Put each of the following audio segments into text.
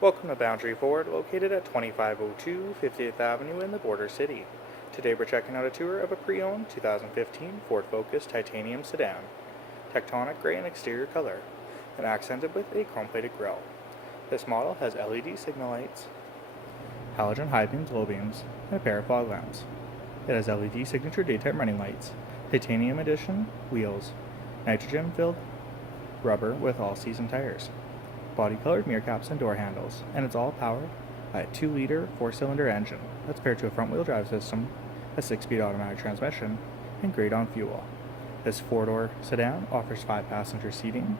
Welcome to Boundary Ford, located at 2502 50th Avenue in the Border City. Today we're checking out a tour of a pre-owned 2015 Ford Focus titanium sedan. Tectonic gray in exterior color, and accented with a chrome-plated grille. This model has LED signal lights, halogen high beams, low beams, and a pair of fog lamps. It has LED signature daytime running lights, titanium edition wheels, nitrogen-filled rubber with all-season tires, body-colored mirror caps and door handles, and it's all powered by a 2-liter 4-cylinder engine that's paired to a front-wheel drive system, a 6-speed automatic transmission, and great on fuel. This 4-door sedan offers 5-passenger seating,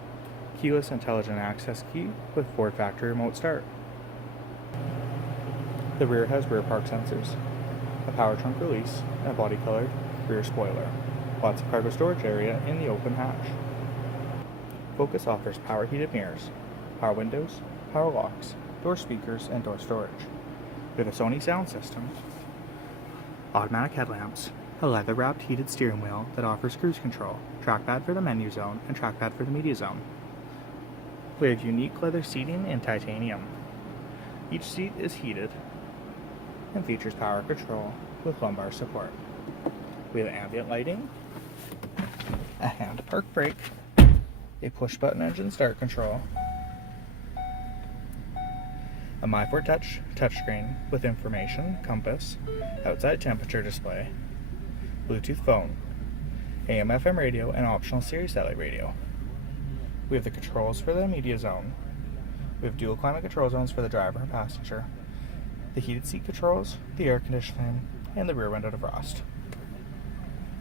keyless intelligent access key with Ford factory remote start. The rear has rear park sensors, a power trunk release, and a body-colored rear spoiler. Lots of cargo storage area in the open hatch. Focus offers power heated mirrors, power windows, power locks, door speakers, and door storage. We have a Sony sound system, automatic headlamps, a leather-wrapped heated steering wheel that offers cruise control, trackpad for the menu zone, and trackpad for the media zone. We have unique leather seating in titanium. Each seat is heated and features power control with lumbar support. We have ambient lighting, a hand park brake, a push-button engine start control, a MyFord touchscreen with information, compass, outside temperature display, Bluetooth phone, AM/FM radio, and optional Sirius satellite radio. We have the controls for the media zone. We have dual climate control zones for the driver and passenger, the heated seat controls, the air conditioning, and the rear window defrost.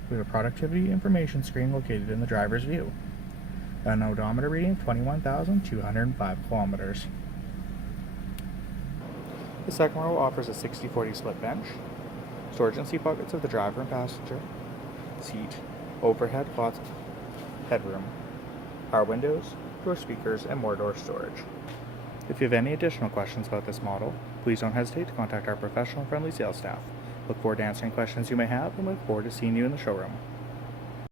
We have a productivity information screen located in the driver's view, an odometer reading of 21,205 kilometers. The second row offers a 60/40 split bench, storage and seat pockets of the driver and passenger seat, overhead lots of headroom, power windows, door speakers, and more door storage. If you have any additional questions about this model, please don't hesitate to contact our professional and friendly sales staff. Look forward to answering questions you may have and look forward to seeing you in the showroom.